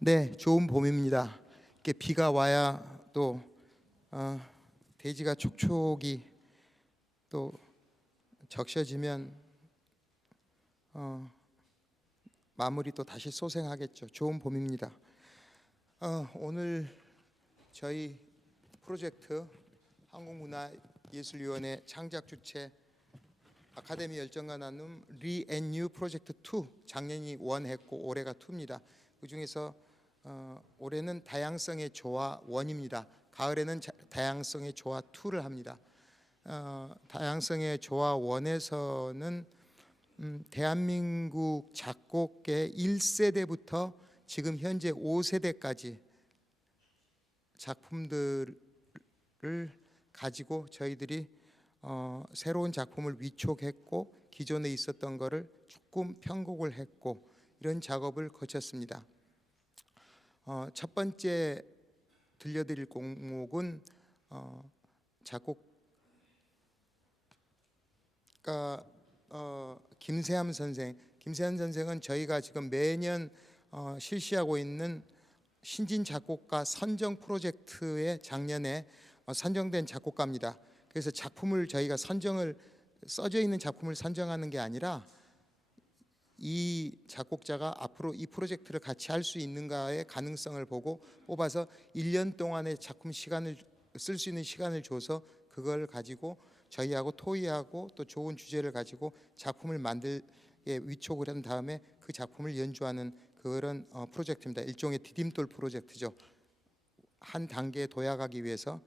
네, 좋은 봄입니다. 이렇게 비가 와야 또 대지가 촉촉이 또 적셔지면 마무리 또 다시 쏘생하겠죠. 좋은 봄입니다. 오늘 저희 프로젝트 한국문화예술위원회 창작 주체 아카데미 열정과 나눔 리앤뉴 프로젝트 2, 작년이 1 했고 올해가 2입니다. 그 중에서 올해는 다양성의 조화 1입니다. 가을에는 다양성의 조화 2를 합니다. 다양성의 조화 1에서는 대한민국 작곡계 1세대부터 지금 현재 5세대까지 작품들을 가지고 저희들이 새로운 작품을 위촉했고 기존에 있었던 것을 조금 편곡을 했고 이런 작업을 거쳤습니다. 첫 번째 들려드릴 곡목은 작곡가 김세함 선생. 김세함 선생은 저희가 지금 매년 실시하고 있는 신진 작곡가 선정 프로젝트에 작년에 선정된 작곡가입니다. 그래서 작품을 저희가 써져 있는 작품을 선정하는 게 아니라 이 작곡자가 앞으로 이 프로젝트를 같이 할 수 있는가의 가능성을 보고 뽑아서 1년 동안의 작품 시간을 쓸 수 있는 시간을 줘서 그걸 가지고 저희하고 토의하고 또 좋은 주제를 가지고 작품을 만들게 위촉을 한 다음에 그 작품을 연주하는 그런 프로젝트입니다. 일종의 디딤돌 프로젝트죠. 한 단계에 도약하기 위해서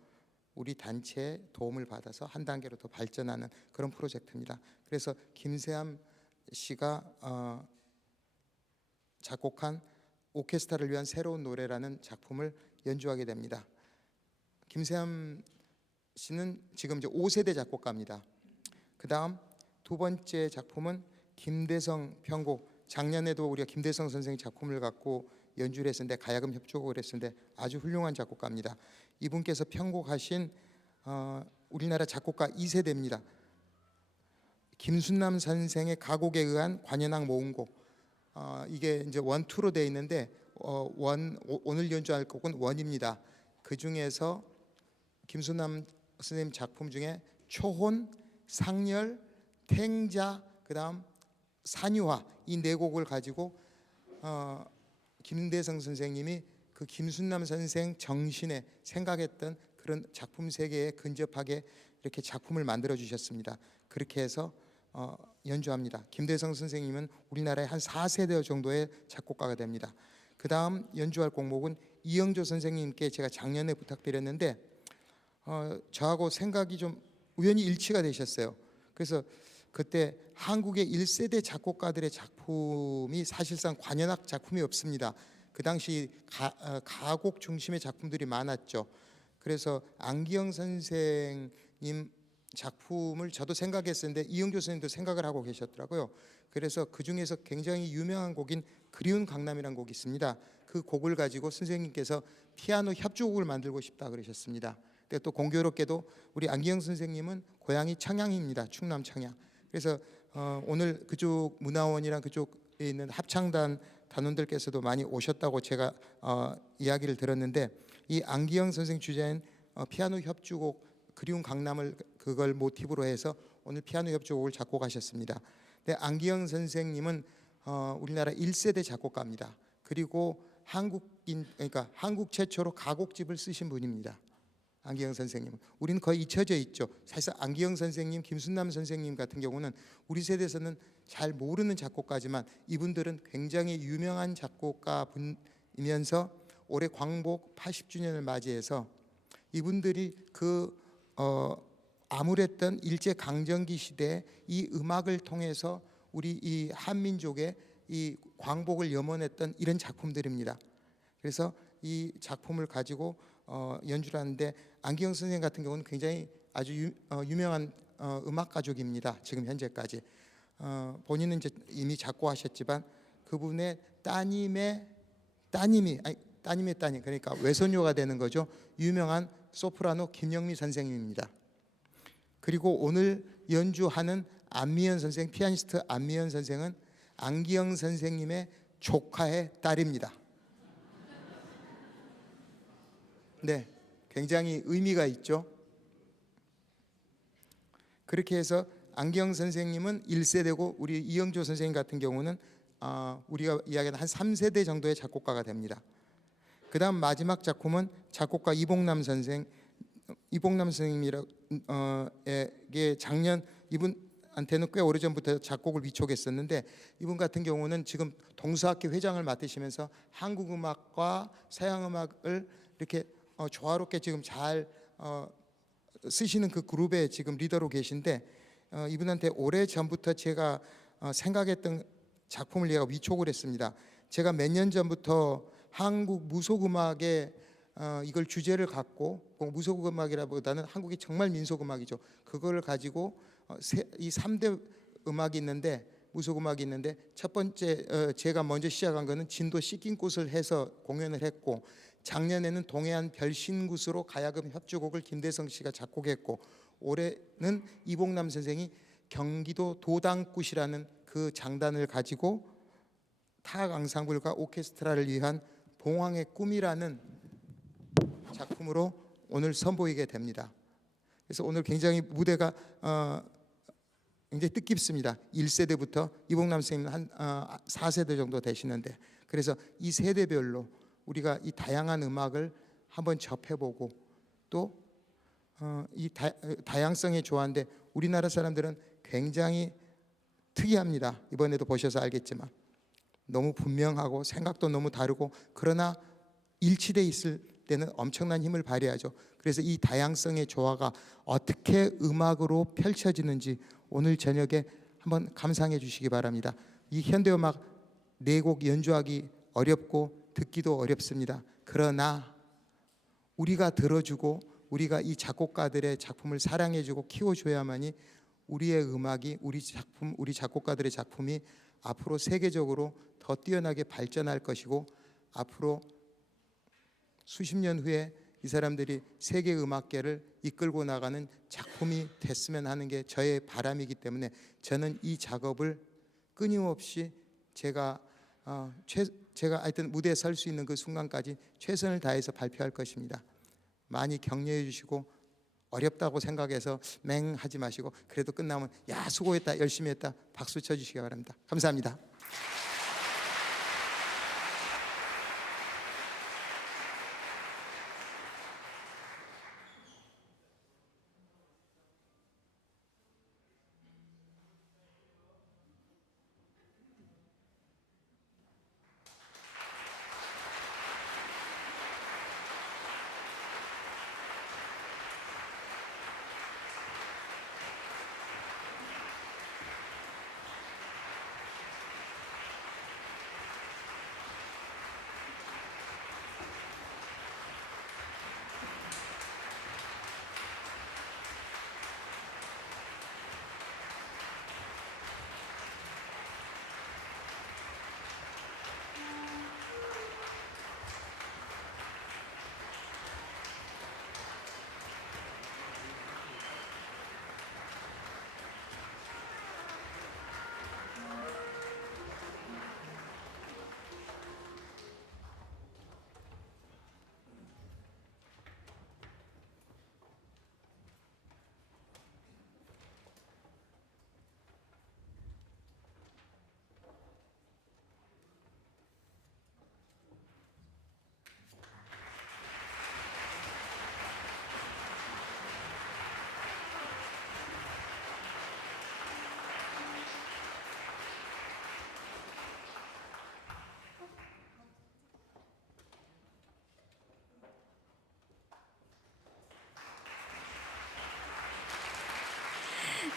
우리 단체의 도움을 받아서 한 단계로 더 발전하는 그런 프로젝트입니다. 그래서 김세함 씨가 작곡한 오케스트라를 위한 새로운 노래라는 작품을 연주하게 됩니다. 김세함 씨는 지금 이제 5세대 작곡가입니다. 그 다음 두 번째 작품은 김대성 편곡. 작년에도 우리가 김대성 선생님 작품을 갖고 연주를 했었는데 가야금 협주곡을 했었는데 아주 훌륭한 작곡가입니다. 이분께서 편곡하신 우리나라 작곡가 2세대입니다. 김순남 선생의 가곡에 의한 관현악 모음곡. 이게 이제 1, 2로 되어 있는데 오늘 연주할 곡은 1입니다. 그 중에서 김순남 선생님 작품 중에 초혼, 상열, 탱자, 그다음 산유화 이 네 곡을 가지고 김대성 선생님이 그 김순남 선생 정신에 생각했던 그런 작품 세계에 근접하게 이렇게 작품을 만들어 주셨습니다. 그렇게 해서 연주합니다. 김대성 선생님은 우리나라의 한 4세대 정도의 작곡가가 됩니다. 그 다음 연주할 곡목은 이영조 선생님께 제가 작년에 부탁드렸는데 저하고 생각이 좀 우연히 일치가 되셨어요. 그래서 그때 한국의 1세대 작곡가들의 작품이 사실상 관현악 작품이 없습니다. 그 당시 가곡 중심의 작품들이 많았죠. 그래서 안기영 선생님 작품을 저도 생각했었는데 이영조 선생님도 생각을 하고 계셨더라고요. 그래서 그 중에서 굉장히 유명한 곡인 그리운 강남이라는 곡이 있습니다. 그 곡을 가지고 선생님께서 피아노 협주곡을 만들고 싶다 그러셨습니다. 근데 또 공교롭게도 우리 안기영 선생님은 고향이 청양입니다. 충남 청양. 그래서 오늘 그쪽 문화원이랑 그쪽에 있는 합창단 단원들께서도 많이 오셨다고 제가 이야기를 들었는데 이 안기영 선생 주제인 피아노 협주곡 그리운 강남을 그걸 모티브로 해서 오늘 피아노 협주곡을 작곡하셨습니다. 근데 안기영 선생님은 우리나라 1세대 작곡가입니다. 그리고 그러니까 한국 최초로 가곡집을 쓰신 분입니다. 안기영 선생님은 우리는 거의 잊혀져 있죠. 사실 안기영 선생님, 김순남 선생님 같은 경우는 우리 세대에서는 잘 모르는 작곡가지만 이분들은 굉장히 유명한 작곡가 분이면서 올해 광복 80주년을 맞이해서 이분들이 암울했던 일제 강점기 시대에 이 음악을 통해서 우리 이 한민족의 이 광복을 염원했던 이런 작품들입니다. 그래서 이 작품을 가지고 연주를 하는데 안기영 선생님 같은 경우는 굉장히 아주 유명한 음악 가족입니다. 지금 현재까지 본인은 이제 이미 작고하셨지만 그분의 따님의 따님 그러니까 외손녀가 되는 거죠. 유명한 소프라노 김영미 선생님입니다. 그리고 오늘 연주하는 안미연 선생, 피아니스트 안미연 선생은 안기영 선생님의 조카의 딸입니다. 네, 굉장히 의미가 있죠. 그렇게 해서 안경 선생님은 1세대고 우리 이영조 선생님 같은 경우는 우리가 이야기하는 한 3세대 정도의 작곡가가 됩니다. 그 다음 마지막 작품은 작곡가 이복남 선생님에게 작년 이분한테는 꽤 오래전부터 작곡을 위촉했었는데, 이분 같은 경우는 지금 동서학회 회장을 맡으시면서 한국 음악과 서양 음악을 이렇게 조화롭게 지금 잘 쓰시는 그 그룹의 지금 리더로 계신데, 이분한테 오래 전부터 제가 생각했던 작품을 얘가 위촉을 했습니다. 제가 몇 년 전부터 한국 무속음악에 이걸 주제를 갖고, 무속음악이라보다는 한국이 정말 민속음악이죠. 그걸 가지고 이 3대 음악이 있는데, 무속음악이 있는데, 첫 번째 제가 먼저 시작한 거는 진도 씻긴꽃을 해서 공연을 했고, 작년에는 동해안 별신굿으로 가야금 협주곡을 김대성 씨가 작곡했고, 올해는 이복남 선생이 경기도 도당굿이라는 그 장단을 가지고 타악 앙상블과 오케스트라를 위한 봉황의 꿈이라는 작품으로 오늘 선보이게 됩니다. 그래서 오늘 굉장히 무대가 굉장히 뜻깊습니다. 1세대부터 이복남 선생님은 한 4세대 정도 되시는데, 그래서 이 세대별로 우리가 이 다양한 음악을 한번 접해보고, 또 이 다양성에 좋아하는데 우리나라 사람들은 굉장히 특이합니다. 이번에도 보셔서 알겠지만 너무 분명하고 생각도 너무 다르고, 그러나 일치돼 있을 때는 엄청난 힘을 발휘하죠. 그래서 이 다양성의 조화가 어떻게 음악으로 펼쳐지는지 오늘 저녁에 한번 감상해 주시기 바랍니다. 이 현대음악 4곡 연주하기 어렵고 듣기도 어렵습니다. 그러나 우리가 들어주고 우리가 이 작곡가들의 작품을 사랑해주고 키워줘야만이 우리의 음악이, 우리 작곡가들의 작품이 앞으로 세계적으로 더 뛰어나게 발전할 것이고, 앞으로 수십 년 후에 이 사람들이 세계 음악계를 이끌고 나가는 작품이 됐으면 하는 게 저의 바람이기 때문에, 저는 이 작업을 끊임없이 제가 하여튼 무대에 설 수 있는 그 순간까지 최선을 다해서 발표할 것입니다. 많이 격려해 주시고, 어렵다고 생각해서 맹하지 마시고, 그래도 끝나면 야 수고했다, 열심히 했다 박수 쳐주시기 바랍니다. 감사합니다.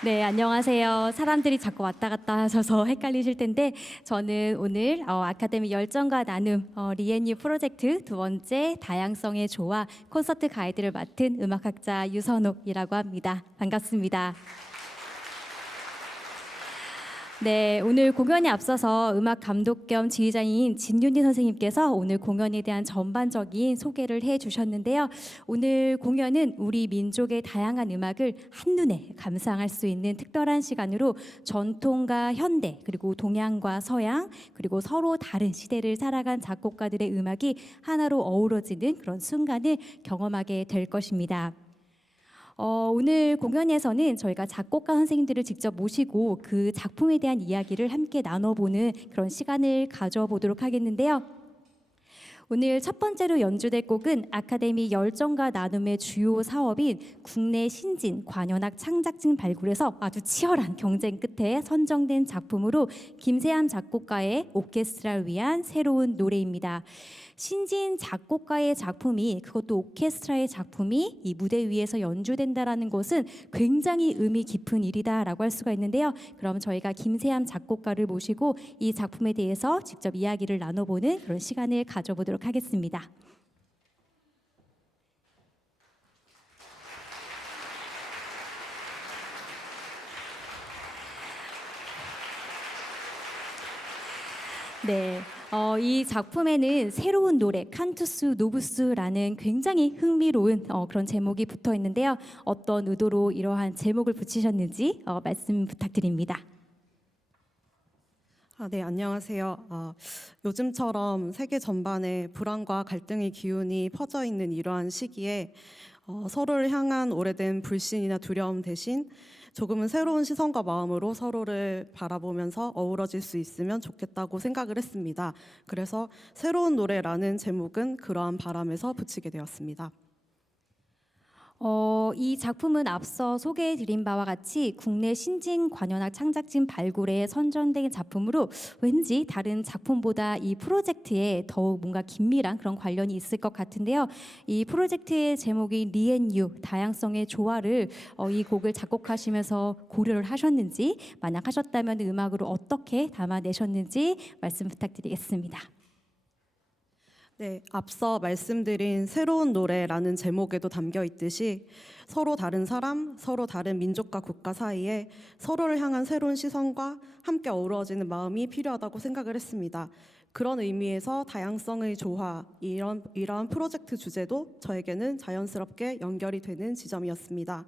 네, 안녕하세요. 사람들이 자꾸 왔다 갔다 하셔서 헷갈리실 텐데, 저는 오늘 아카데미 열정과 나눔 리앤유 프로젝트 2번째 다양성의 조화 콘서트 가이드를 맡은 음악학자 유선옥이라고 합니다. 반갑습니다. 네, 오늘 공연에 앞서서 음악 감독 겸 지휘자인 진윤희 선생님께서 오늘 공연에 대한 전반적인 소개를 해주셨는데요. 오늘 공연은 우리 민족의 다양한 음악을 한눈에 감상할 수 있는 특별한 시간으로 전통과 현대, 그리고 동양과 서양, 그리고 서로 다른 시대를 살아간 작곡가들의 음악이 하나로 어우러지는 그런 순간을 경험하게 될 것입니다. 오늘 공연에서는 저희가 작곡가 선생님들을 직접 모시고 그 작품에 대한 이야기를 함께 나눠보는 그런 시간을 가져보도록 하겠는데요. 오늘 첫 번째로 연주될 곡은 아카데미 열정과 나눔의 주요 사업인 국내 신진 관현악 창작진 발굴에서 아주 치열한 경쟁 끝에 선정된 작품으로 김세암 작곡가의 오케스트라를 위한 새로운 노래입니다. 신진 작곡가의 작품이, 그것도 오케스트라의 작품이 이 무대 위에서 연주된다라는 것은 굉장히 의미 깊은 일이다라고 할 수가 있는데요. 그럼 저희가 김세암 작곡가를 모시고 이 작품에 대해서 직접 이야기를 나눠보는 그런 시간을 가져보도록 하겠습니다. 네, 이 작품에는 새로운 노래 칸투스 노부스라는 굉장히 흥미로운 그런 제목이 붙어 있는데요. 어떤 의도로 이러한 제목을 붙이셨는지 말씀 부탁드립니다. 네, 안녕하세요. 요즘처럼 세계 전반에 불안과 갈등의 기운이 퍼져 있는 이러한 시기에 서로를 향한 오래된 불신이나 두려움 대신 조금은 새로운 시선과 마음으로 서로를 바라보면서 어우러질 수 있으면 좋겠다고 생각을 했습니다. 그래서 새로운 노래라는 제목은 그러한 바람에서 붙이게 되었습니다. 이 작품은 앞서 소개해드린 바와 같이 국내 신진 관현악 창작진 발굴에 선정된 작품으로 왠지 다른 작품보다 이 프로젝트에 더욱 뭔가 긴밀한 그런 관련이 있을 것 같은데요. 이 프로젝트의 제목이 리앤유 다양성의 조화를 이 곡을 작곡하시면서 고려를 하셨는지, 만약 하셨다면 음악으로 어떻게 담아내셨는지 말씀 부탁드리겠습니다. 네, 앞서 말씀드린 새로운 노래라는 제목에도 담겨 있듯이 서로 다른 사람, 서로 다른 민족과 국가 사이에 서로를 향한 새로운 시선과 함께 어우러지는 마음이 필요하다고 생각을 했습니다. 그런 의미에서 다양성의 조화, 이런 프로젝트 주제도 저에게는 자연스럽게 연결이 되는 지점이었습니다.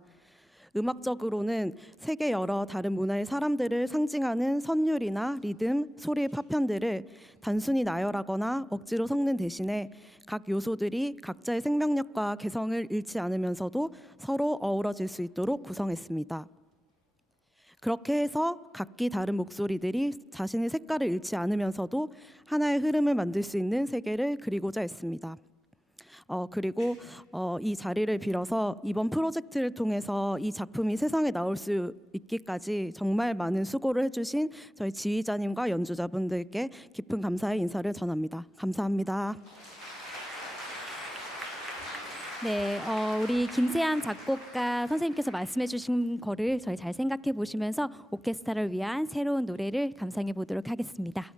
음악적으로는 세계 여러 다른 문화의 사람들을 상징하는 선율이나 리듬, 소리의 파편들을 단순히 나열하거나 억지로 섞는 대신에 각 요소들이 각자의 생명력과 개성을 잃지 않으면서도 서로 어우러질 수 있도록 구성했습니다. 그렇게 해서 각기 다른 목소리들이 자신의 색깔을 잃지 않으면서도 하나의 흐름을 만들 수 있는 세계를 그리고자 했습니다. 그리고 이 자리를 빌어서 이번 프로젝트를 통해서 이 작품이 세상에 나올 수 있기까지 정말 많은 수고를 해주신 저희 지휘자님과 연주자분들께 깊은 감사의 인사를 전합니다. 감사합니다. 네, 우리 김세암 작곡가 선생님께서 말씀해 주신 거를 저희 잘 생각해 보시면서 오케스트라를 위한 새로운 노래를 감상해 보도록 하겠습니다.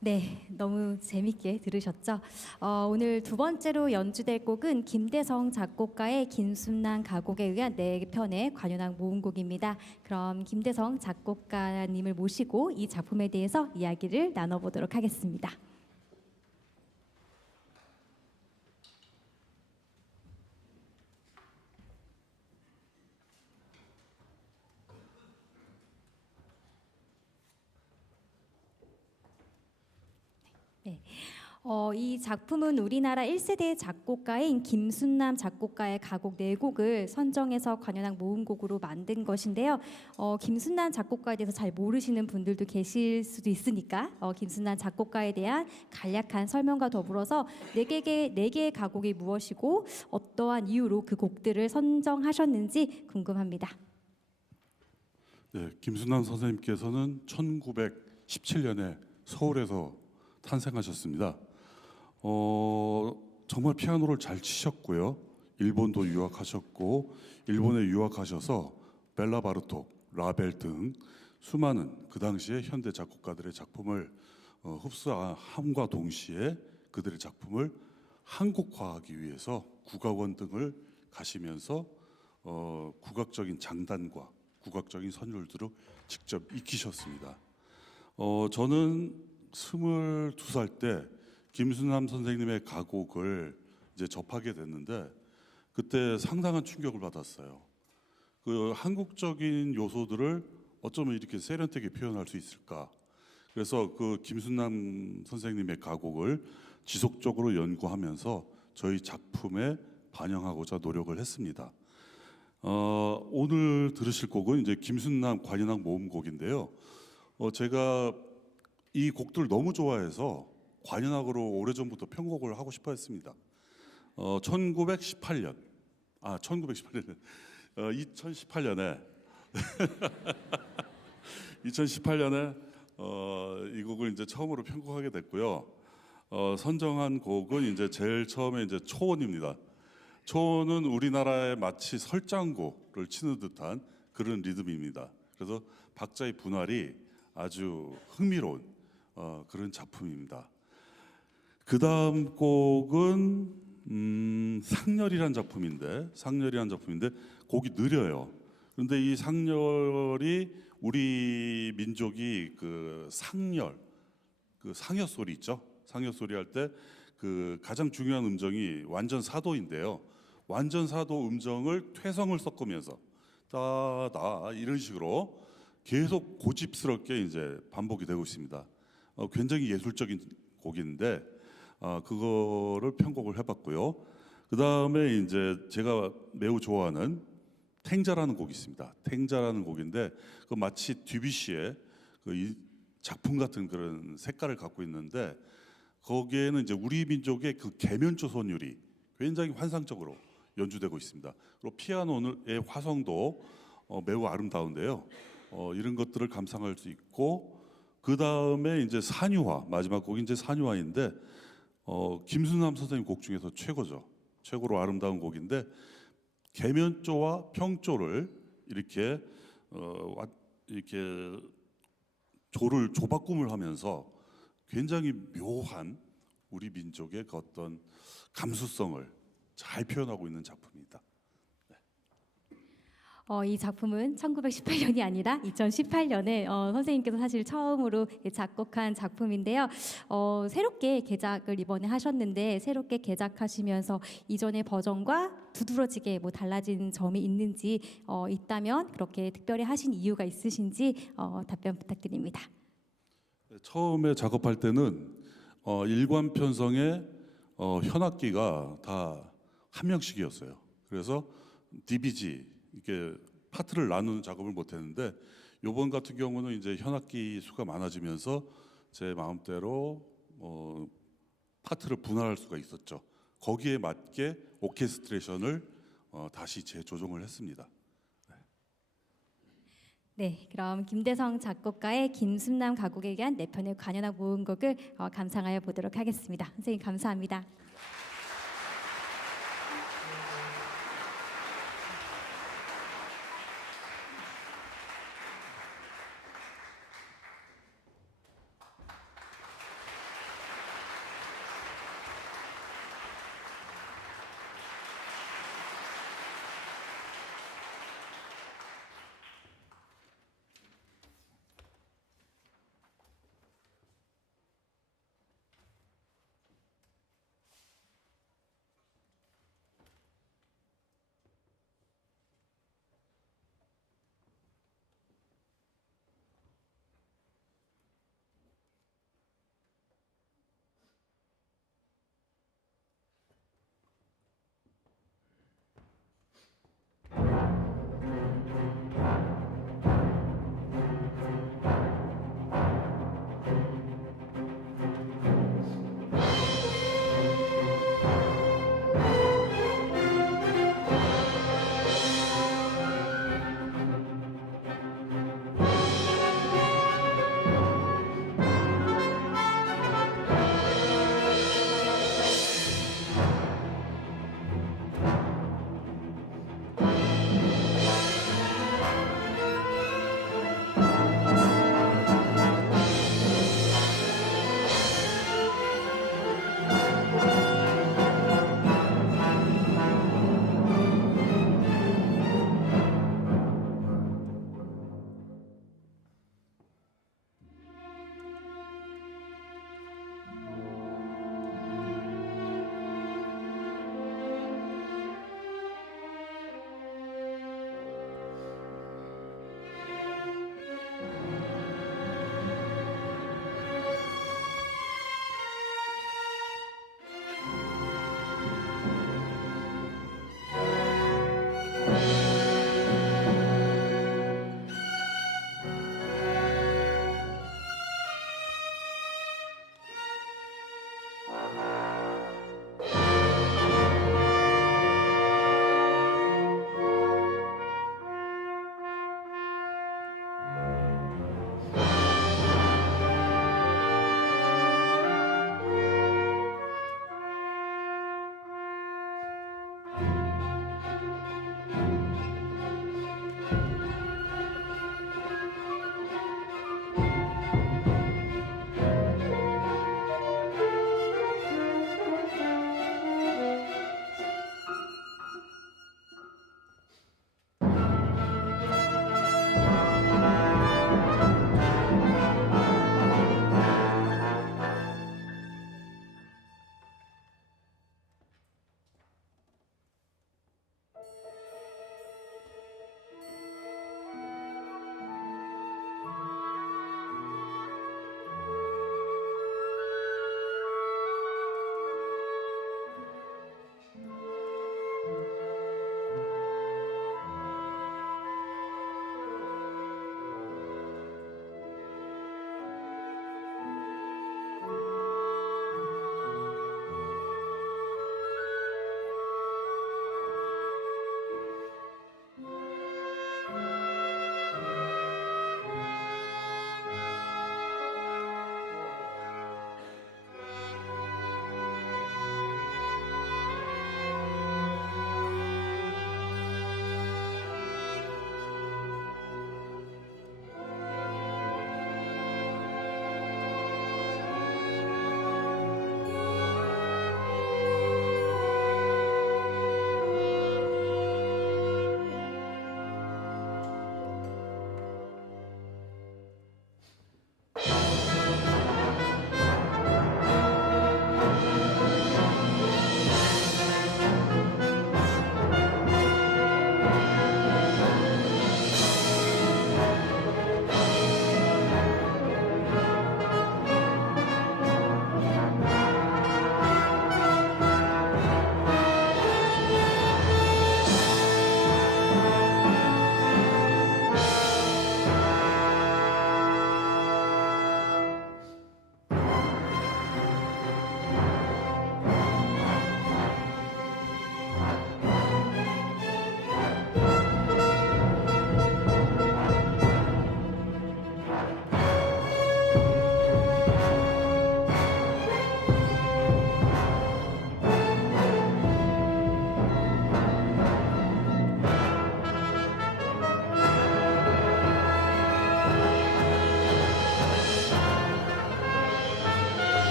네, 너무 재밌게 들으셨죠? 오늘 두 번째로 연주될 곡은 김대성 작곡가의 김순난 가곡에 의한 네 편의 관현악 모음곡입니다. 그럼 김대성 작곡가님을 모시고 이 작품에 대해서 이야기를 나눠보도록 하겠습니다. 네. 이 작품은 우리나라 1세대 작곡가인 김순남 작곡가의 가곡 4곡을 선정해서 관현악 모음곡으로 만든 것인데요. 김순남 작곡가에 대해서 잘 모르시는 분들도 계실 수도 있으니까 김순남 작곡가에 대한 간략한 설명과 더불어서 4개의 가곡이 무엇이고 어떠한 이유로 그 곡들을 선정하셨는지 궁금합니다. 네, 김순남 선생님께서는 1917년에 서울에서 탄생하셨습니다. 정말 피아노를 잘 치셨고요. 일본도 유학하셨고 일본에 유학하셔서 벨라 바르톡, 라벨 등 수많은 그 당시에 현대 작곡가들의 작품을 흡수함과 동시에 그들의 작품을 한국화하기 위해서 국악원 등을 가시면서 국악적인 장단과 국악적인 선율들을 직접 익히셨습니다. 저는 22살 때 김순남 선생님의 가곡을 이제 접하게 됐는데 그때 상당한 충격을 받았어요. 그 한국적인 요소들을 어쩌면 이렇게 세련되게 표현할 수 있을까? 그래서 그 김순남 선생님의 가곡을 지속적으로 연구하면서 저희 작품에 반영하고자 노력을 했습니다. 오늘 들으실 곡은 이제 김순남 관현악 모음곡인데요. 제가 이 곡들 너무 좋아해서 관현악으로 오래전부터 편곡을 하고 싶어 했습니다. 1918년 2018년에 2018년에 이 곡을 이제 처음으로 편곡하게 됐고요. 선정한 곡은 이제 제일 처음에 이제 초원입니다. 초원은 우리나라의 마치 설장구를 치는 듯한 그런 리듬입니다. 그래서 박자의 분할이 아주 흥미로운 그런 작품입니다. 그 다음 곡은 상렬이란 작품인데 곡이 느려요. 그런데 이 상렬이 우리 민족이 그 상렬, 그 상여 소리 있죠? 상여 소리 할 때 그 가장 중요한 음정이 완전 사도인데요. 완전 사도 음정을 퇴성을 섞으면서 따다 이런 식으로 계속 고집스럽게 이제 반복이 되고 있습니다. 굉장히 예술적인 곡인데 그거를 편곡을 해봤고요. 그 다음에 이제 제가 매우 좋아하는 탱자라는 곡이 있습니다. 탱자라는 곡인데 그 마치 듀뷔시의 그 작품 같은 그런 색깔을 갖고 있는데 거기에는 이제 우리 민족의 그 계면조 선율이 굉장히 환상적으로 연주되고 있습니다. 그리고 피아노의 화성도 매우 아름다운데요. 이런 것들을 감상할 수 있고 그 다음에 이제 산유화 마지막 곡이 이제 산유화인데 김수남 선생님 곡 중에서 최고죠. 최고로 아름다운 곡인데 계면조와 평조를 이렇게 이렇게 조를 조바꿈을 하면서 굉장히 묘한 우리 민족의 그 어떤 감수성을 잘 표현하고 있는 작품입니다. 이 작품은 1918년이 아니라 2018년에 선생님께서 사실 처음으로 작곡한 작품인데요. 새롭게 개작을 이번에 하셨는데 새롭게 개작하시면서 이전의 버전과 두드러지게 뭐 달라진 점이 있는지 있다면 그렇게 특별히 하신 이유가 있으신지 답변 부탁드립니다. 처음에 작업할 때는 일관 편성의 현악기가 다 한 명씩이었어요. 그래서 DBG 이렇게 파트를 나누는 작업을 못했는데 이번 같은 경우는 이제 현악기 수가 많아지면서 제 마음대로 파트를 분할할 수가 있었죠. 거기에 맞게 오케스트레이션을 다시 재조정을 했습니다. 네, 그럼 김대성 작곡가의 김순남 가곡에 대한 네 편의 관현악 모음곡을 감상하여 보도록 하겠습니다. 선생님 감사합니다.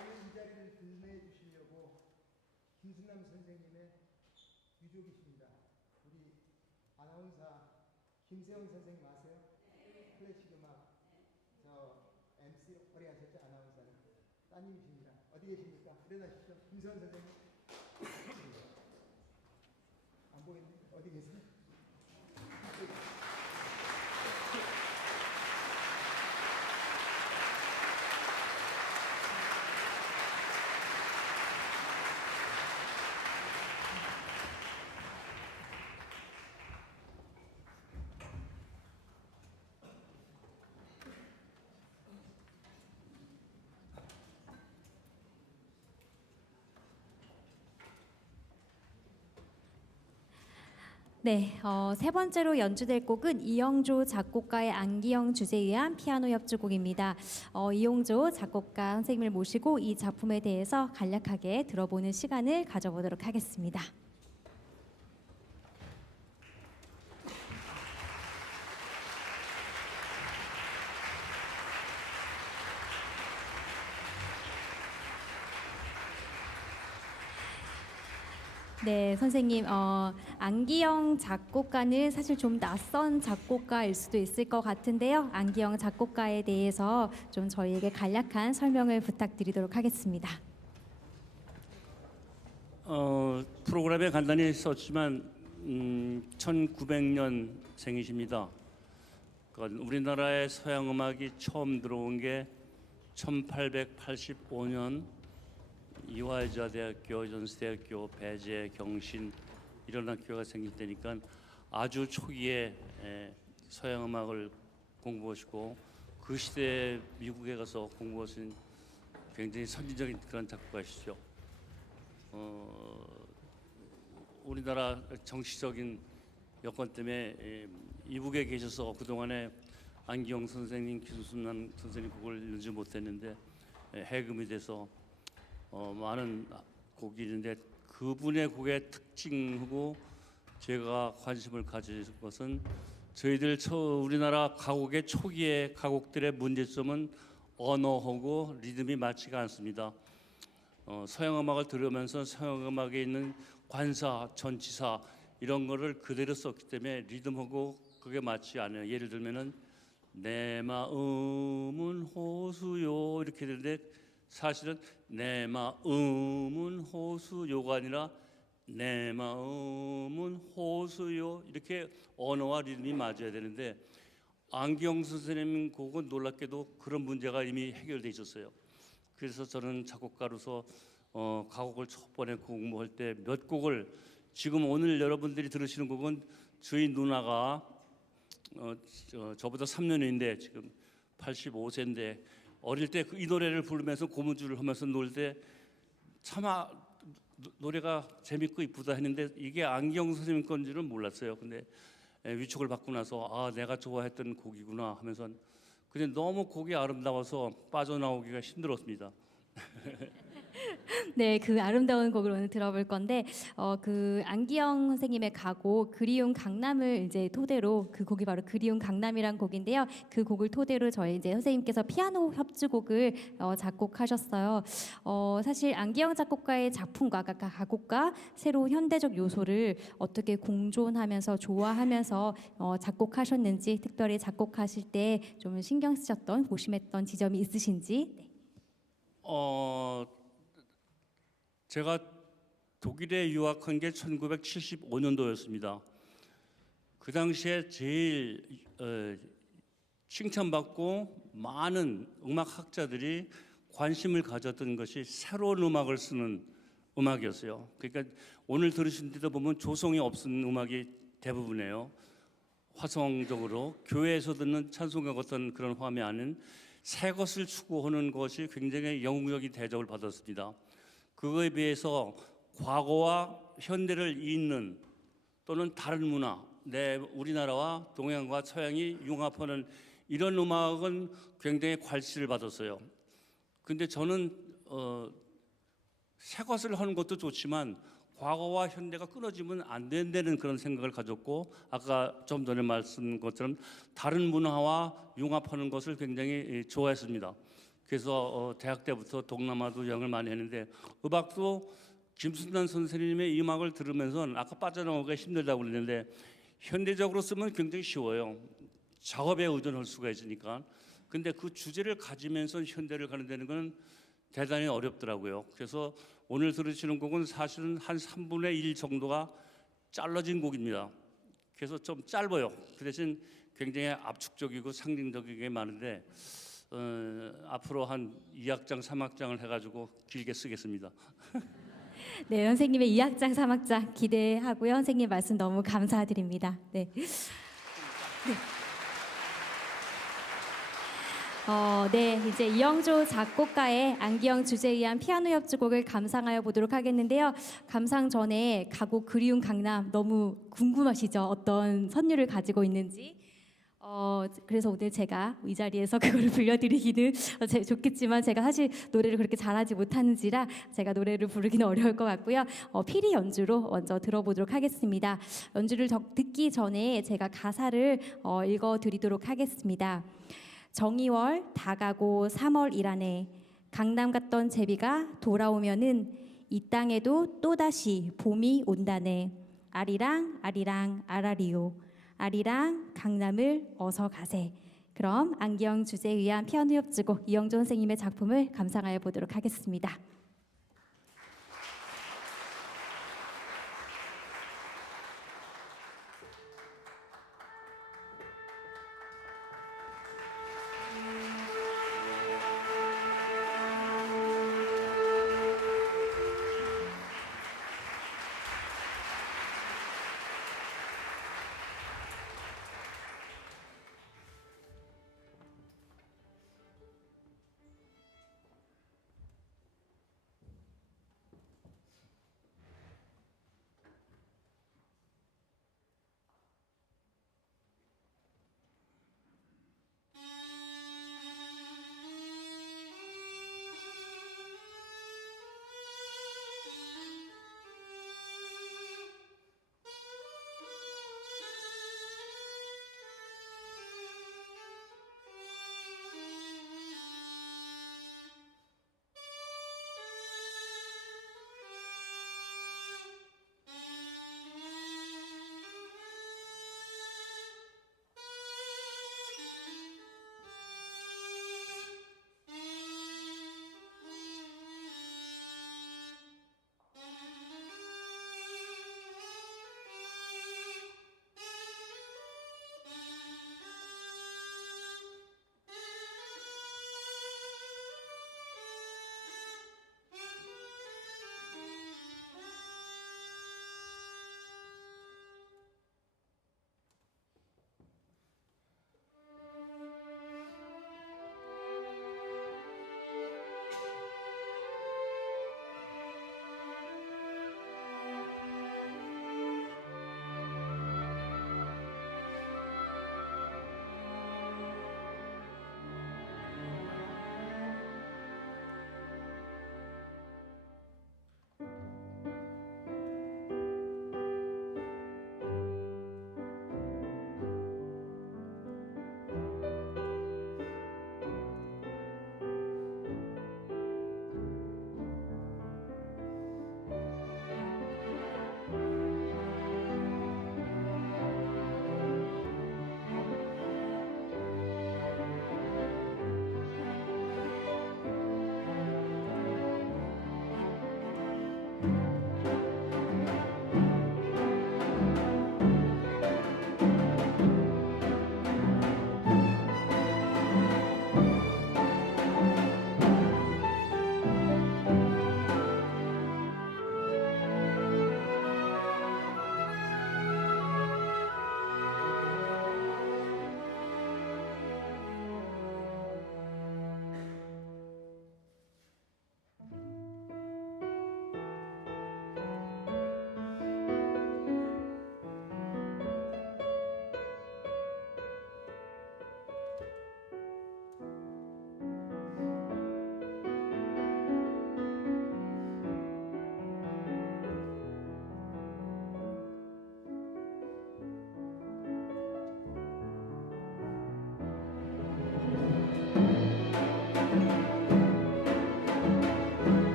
오늘 이 자리를 빛내 주시려고 김순남 선생님의 유족이십니다. 우리 아나운서 김세영 선생님 아세요? 네. 클래식 음악 저 MC 오래 하셨죠? 아나운서는 따님이십니다. 어디 계십니까? 일어나십시오. 김세영 선생님. 안 보이네. 어디 계세요? 네, 세 번째로 연주될 곡은 이영조 작곡가의 안기영 주제에 의한 피아노 협주곡입니다. 이영조 작곡가 선생님을 모시고 이 작품에 대해서 간략하게 들어보는 시간을 가져보도록 하겠습니다. 네, 선생님, 안기영 작곡가는 사실 좀 낯선 작곡가일 수도 있을 것 같은데요. 안기영 작곡가에 대해서 좀 저희에게 간략한 설명을 부탁드리도록 하겠습니다. 프로그램에 간단히 썼지만 1900년 생이십니다. 그러니까 우리나라의 서양 음악이 처음 들어온 게 1885년 이화여자대학교, 연세대학교, 배재, 경신 이런 학교가 생길 때니까 아주 초기에 서양 음악을 공부하시고 그 시대에 미국에 가서 공부하신 굉장히 선진적인 그런 작곡가시죠. 우리나라 정치적인 여건 때문에 이북에 계셔서 그동안에 안기영 선생님, 김순남 선생님 곡을 연주 못했는데 해금이 돼서 많은 곡이 있는데 그분의 곡의 특징하고 제가 관심을 가진 것은 저희들 우리나라 가곡의 초기의 가곡들의 문제점은 언어하고 리듬이 맞지가 않습니다. 서양 음악을 들으면서 서양 음악에 있는 관사, 전치사 이런 거를 그대로 썼기 때문에 리듬하고 그게 맞지 않아요. 예를 들면은 내 마음은 호수요 이렇게 되는데 사실은 내 마음은 호수요가 아니라 내 마음은 호수요 이렇게 언어와 리듬이 맞아야 되는데 안기영 선생님 곡은 놀랍게도 그런 문제가 이미 해결돼 있었어요. 그래서 저는 작곡가로서 가곡을 첫 번에 공부할 때 몇 곡을 지금 오늘 여러분들이 들으시는 곡은 저희 누나가 저보다 3년인데 지금 85세인데 어릴 때 이 노래를 부르면서 고무줄을 하면서 놀 때 차마 노래가 재밌고 이쁘다 했는데 이게 안기영 선생님 건지는 몰랐어요. 근데 위촉을 받고 나서 아 내가 좋아했던 곡이구나 하면서 그냥 너무 곡이 아름다워서 빠져나오기가 힘들었습니다. 네, 그 아름다운 곡을 오늘 들어볼 건데 그 안기영 선생님의 가곡 그리운 강남을 이제 토대로 그 곡이 바로 그리운 강남이란 곡인데요. 그 곡을 토대로 저희 이제 선생님께서 피아노 협주곡을 작곡하셨어요. 사실 안기영 작곡가의 작품과 가곡과 새로운 현대적 요소를 어떻게 공존하면서 조화하면서 작곡하셨는지 특별히 작곡하실 때 좀 신경 쓰셨던 고심했던 지점이 있으신지. 네. 제가 독일에 유학한 게 1975년도였습니다. 그 당시에 제일 칭찬받고 많은 음악학자들이 관심을 가졌던 것이 새로운 음악을 쓰는 음악이었어요. 그러니까 오늘 들으신 데도 보면 조성이 없는 음악이 대부분이에요. 화성적으로 교회에서 듣는 찬송가 같은 그런 화음이 아닌 새 것을 추구하는 것이 굉장히 영웅적인 대접을 받았습니다. 그거에 비해서 과거와 현대를 잇는 또는 다른 문화, 우리나라와 동양과 서양이 융합하는 이런 음악은 굉장히 괄시를 받았어요. 근데 저는 새 것을 하는 것도 좋지만 과거와 현대가 끊어지면 안 된다는 그런 생각을 가졌고, 아까 좀 전에 말씀 것처럼 다른 문화와 융합하는 것을 굉장히 좋아했습니다. 그래서 대학 때부터 동남아도 여행을 많이 했는데, 음악도 김순난 선생님의 이 음악을 들으면서 아까 빠져나오기가 힘들다고 그랬는데, 현대적으로 쓰면 굉장히 쉬워요. 작업에 의존할 수가 있으니까. 근데 그 주제를 가지면서 현대를 가는 데는 건 대단히 어렵더라고요. 그래서 오늘 들으시는 곡은 사실은 한 3분의 1 정도가 잘라진 곡입니다. 그래서 좀 짧아요. 그 대신 굉장히 압축적이고 상징적이게 많은데 앞으로 한 2악장, 3악장을 해가지고 길게 쓰겠습니다. 네, 선생님의 2악장, 3악장 기대하고요. 선생님 말씀 너무 감사드립니다. 네. 네, 이제 이영조 작곡가의 안기영 주제에 의한 피아노 협주곡을 감상하여 보도록 하겠는데요. 감상 전에 가곡 그리운 강남 너무 궁금하시죠? 어떤 선율을 가지고 있는지. 그래서 오늘 제가 이 자리에서 그걸 불려드리기는 좋겠지만 제가 사실 노래를 그렇게 잘하지 못하는지라 제가 노래를 부르기는 어려울 것 같고요. 피리 연주로 먼저 들어보도록 하겠습니다. 연주를 듣기 전에 제가 가사를 읽어드리도록 하겠습니다. 정이월 다가고 3월이라네. 강남 갔던 제비가 돌아오면은 이 땅에도 또다시 봄이 온다네. 아리랑 아리랑 아라리요. 아리랑 강남을 어서 가세. 그럼 안기영 주제에 의한 피아노 협주곡 이영조 선생님의 작품을 감상하여 보도록 하겠습니다.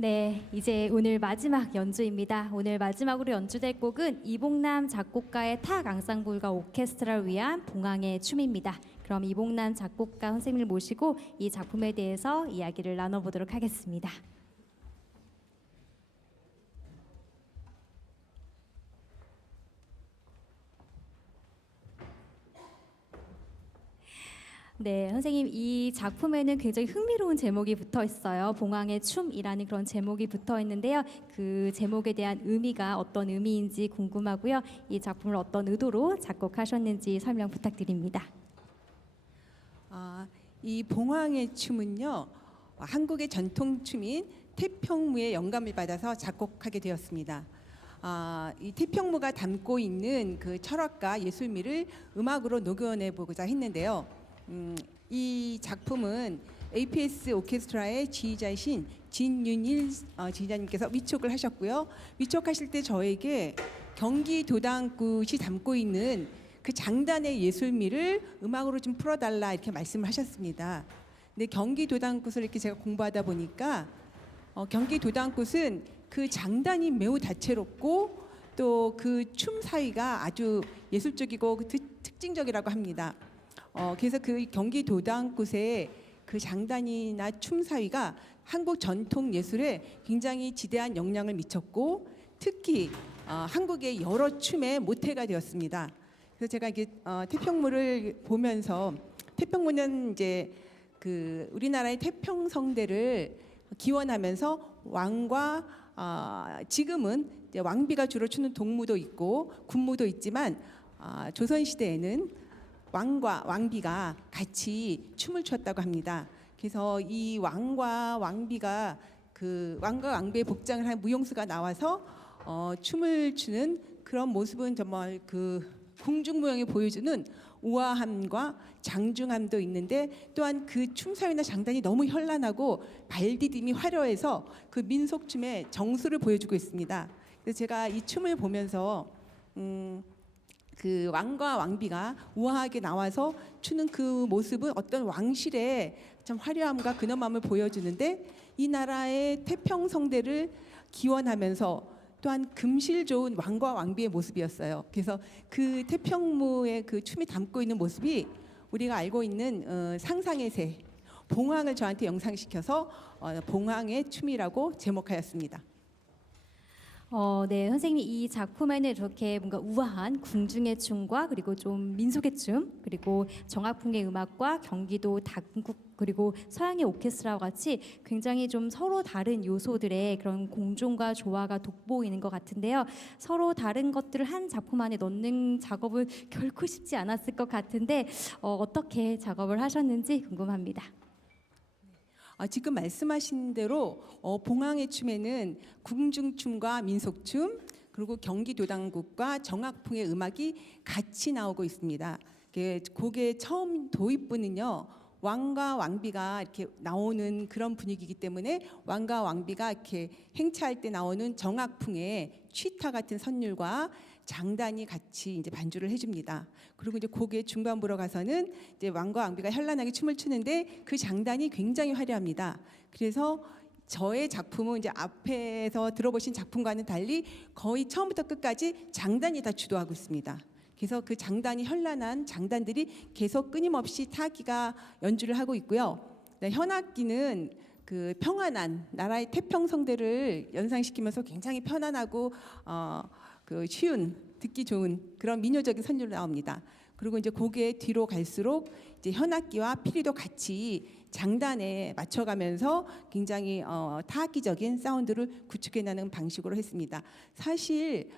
네, 이제 오늘 마지막 연주입니다. 오늘 마지막으로 연주될 곡은 이봉남 작곡가의 탁 앙상블과 오케스트라를 위한 봉황의 춤입니다. 그럼 이봉남 작곡가 선생님을 모시고 이 작품에 대해서 이야기를 나눠보도록 하겠습니다. 네, 선생님 이 작품에는 굉장히 흥미로운 제목이 붙어 있어요. 봉황의 춤이라는 그런 제목이 붙어 있는데요. 그 제목에 대한 의미가 어떤 의미인지 궁금하고요. 이 작품을 어떤 의도로 작곡하셨는지 설명 부탁드립니다. 이 봉황의 춤은요, 한국의 전통 춤인 태평무의 영감을 받아서 작곡하게 되었습니다. 이 태평무가 담고 있는 그 철학과 예술미를 음악으로 녹여내 보고자 했는데요. 이 작품은 APS 오케스트라의 지휘자이신 진윤일 지휘자님께서 위촉을 하셨고요. 위촉하실 때 저에게 경기도당굿이 담고 있는 그 장단의 예술미를 음악으로 좀 풀어달라 이렇게 말씀을 하셨습니다. 근데 경기도당굿을 이렇게 제가 공부하다 보니까 경기도당굿은 그 장단이 매우 다채롭고 또 그 춤 사위가 아주 예술적이고 특징적이라고 합니다. 그래서 그 경기도당굿의 그 장단이나 춤 사위가 한국 전통 예술에 굉장히 지대한 영향을 미쳤고 특히 한국의 여러 춤의 모태가 되었습니다. 그래서 제가 이게 태평무를 보면서 태평무는 이제 그 우리나라의 태평성대를 기원하면서 왕과 지금은 이제 왕비가 주로 추는 동무도 있고 군무도 있지만 조선 시대에는 왕과 왕비가 같이 춤을 췄다고 합니다. 그래서 이 왕과 왕비가 그 왕과 왕비의 복장을 한 무용수가 나와서 춤을 추는 그런 모습은 정말 그 궁중무용이 보여주는 우아함과 장중함도 있는데 또한 그 춤사위나 장단이 너무 현란하고 발디딤이 화려해서 그 민속춤의 정수를 보여주고 있습니다. 그래서 제가 이 춤을 보면서 그 왕과 왕비가 우아하게 나와서 추는 그 모습은 어떤 왕실의 참 화려함과 근엄함을 보여주는데 이 나라의 태평성대를 기원하면서 또한 금실 좋은 왕과 왕비의 모습이었어요. 그래서 그 태평무의 그 춤이 담고 있는 모습이 우리가 알고 있는 상상의 새, 봉황을 저한테 영상시켜서 봉황의 춤이라고 제목하였습니다. 네, 선생님이 이 작품에는 이렇게 뭔가 우아한 궁중의 춤과 그리고 좀 민속의 춤 그리고 정학풍의 음악과 경기도 당국 그리고 서양의 오케스트라와 같이 굉장히 좀 서로 다른 요소들의 그런 공존과 조화가 돋보이는 것 같은데요. 서로 다른 것들을 한 작품 안에 넣는 작업은 결코 쉽지 않았을 것 같은데 어떻게 작업을 하셨는지 궁금합니다. 지금 말씀하신 대로 봉황의 춤에는 궁중춤과 민속춤 그리고 경기도당국과 정학풍의 음악이 같이 나오고 있습니다. 곡의 처음 도입부는요. 왕과 왕비가 이렇게 나오는 그런 분위기이기 때문에 왕과 왕비가 이렇게 행차할 때 나오는 정학풍의 취타 같은 선율과 장단이 같이 이제 반주를 해줍니다. 그리고 이제 곡의 중반부로 가서는 이제 왕과 왕비가 현란하게 춤을 추는데 그 장단이 굉장히 화려합니다. 그래서 저의 작품은 이제 앞에서 들어보신 작품과는 달리 거의 처음부터 끝까지 장단이 다 주도하고 있습니다. 그래서 그 장단이 현란한 장단들이 계속 끊임없이 타악기가 연주를 하고 있고요. 현악기는 그 평안한 나라의 태평성대를 연상시키면서 굉장히 편안하고 그 쉬운 듣기 좋은 그런 민요적인 선율로 나옵니다. 그리고 이제 곡의 뒤로 갈수록 이제 현악기와 피리도 같이 장단에 맞춰가면서 굉장히 타악기적인 사운드를 구축해내는 방식으로 했습니다. 사실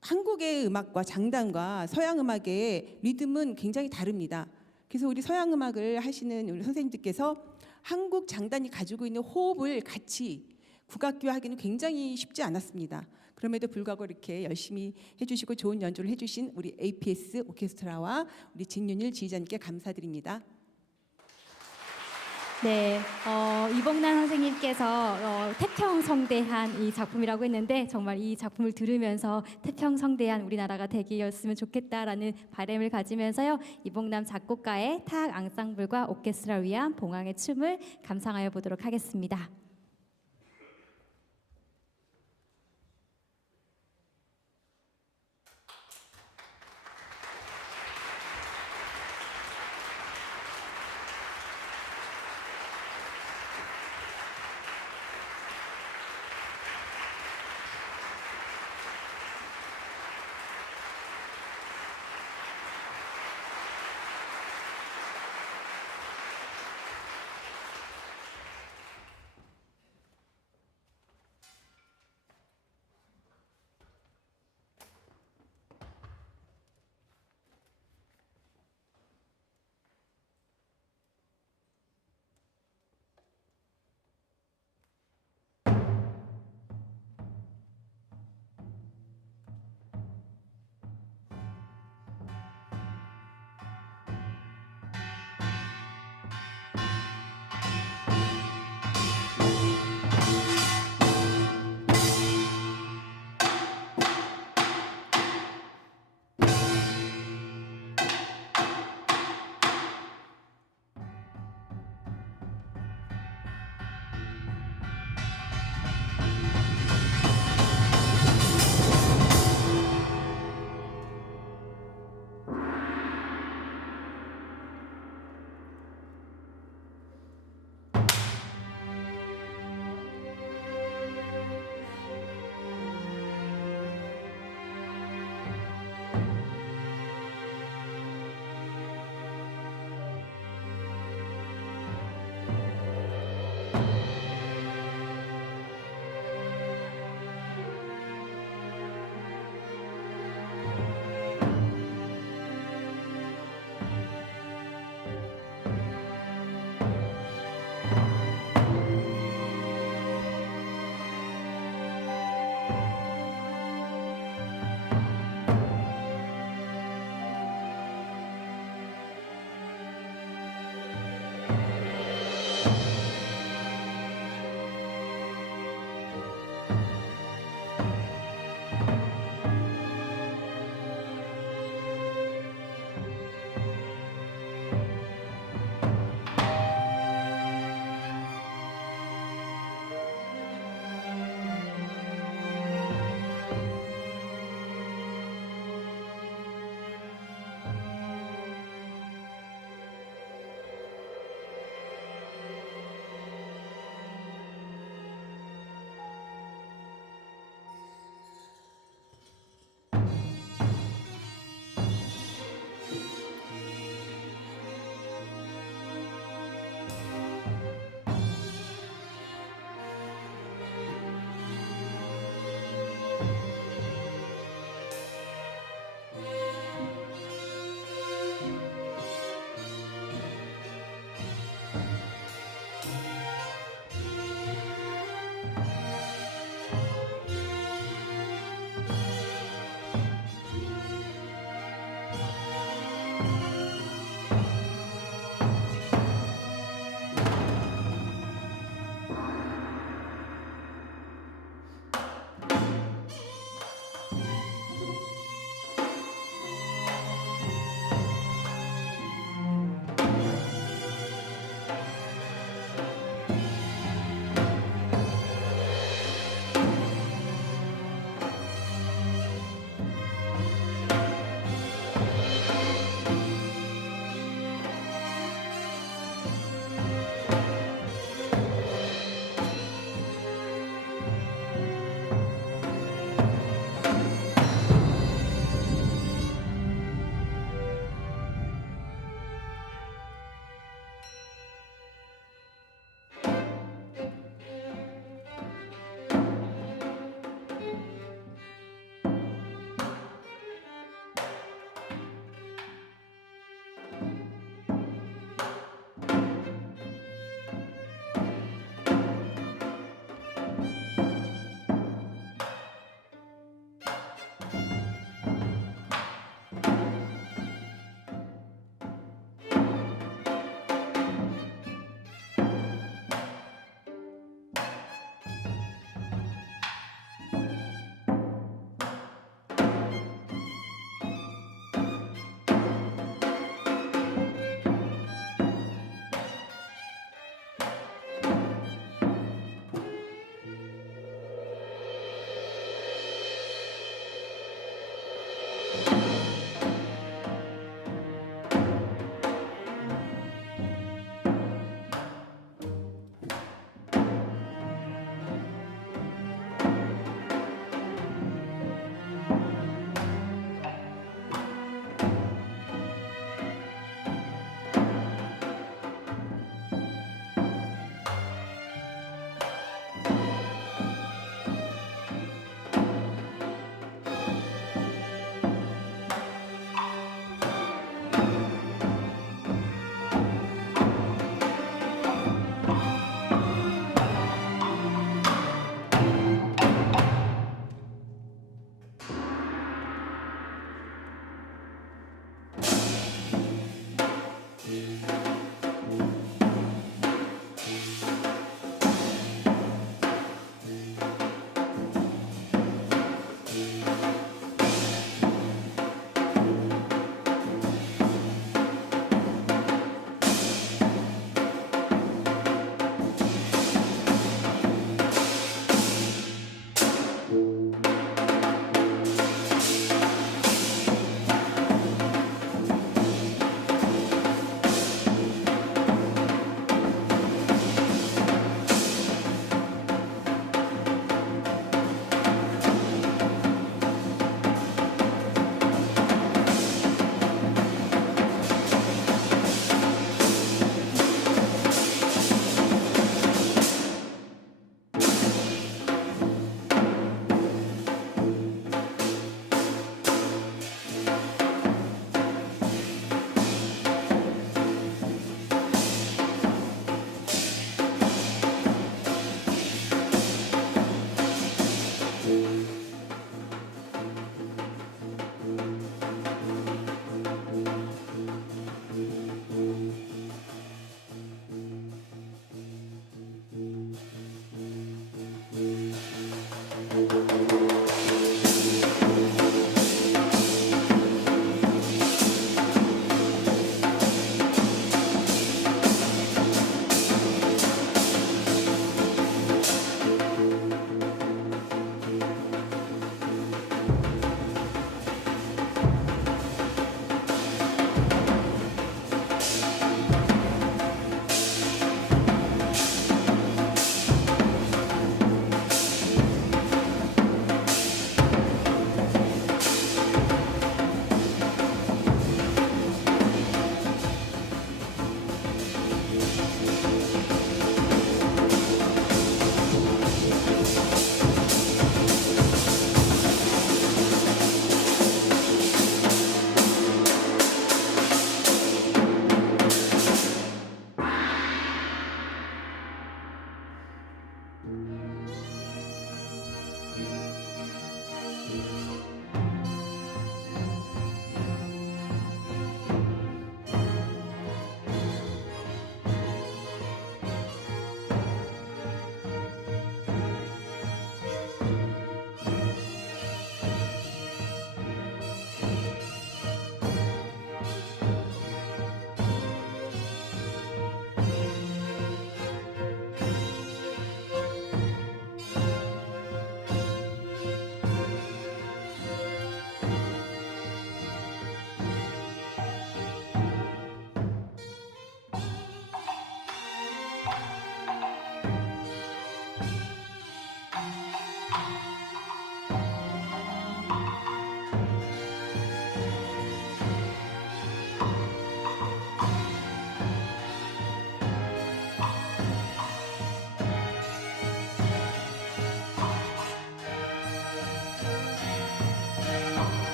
한국의 음악과 장단과 서양 음악의 리듬은 굉장히 다릅니다. 그래서 우리 서양 음악을 하시는 우리 선생님들께서 한국 장단이 가지고 있는 호흡을 같이 국악기화하기는 굉장히 쉽지 않았습니다. 그럼에도 불구하고 이렇게 열심히 해주시고 좋은 연주를 해주신 우리 APS 오케스트라와 우리 진윤일 지휘자님께 감사드립니다. 네, 이봉란 선생님께서 태평성대한 이 작품이라고 했는데 정말 이 작품을 들으면서 태평성대한 우리나라가 되기였으면 좋겠다라는 바람을 가지면서요. 이봉남 작곡가의 타악 앙상블과 오케스트라를 위한 봉황의 춤을 감상하여 보도록 하겠습니다.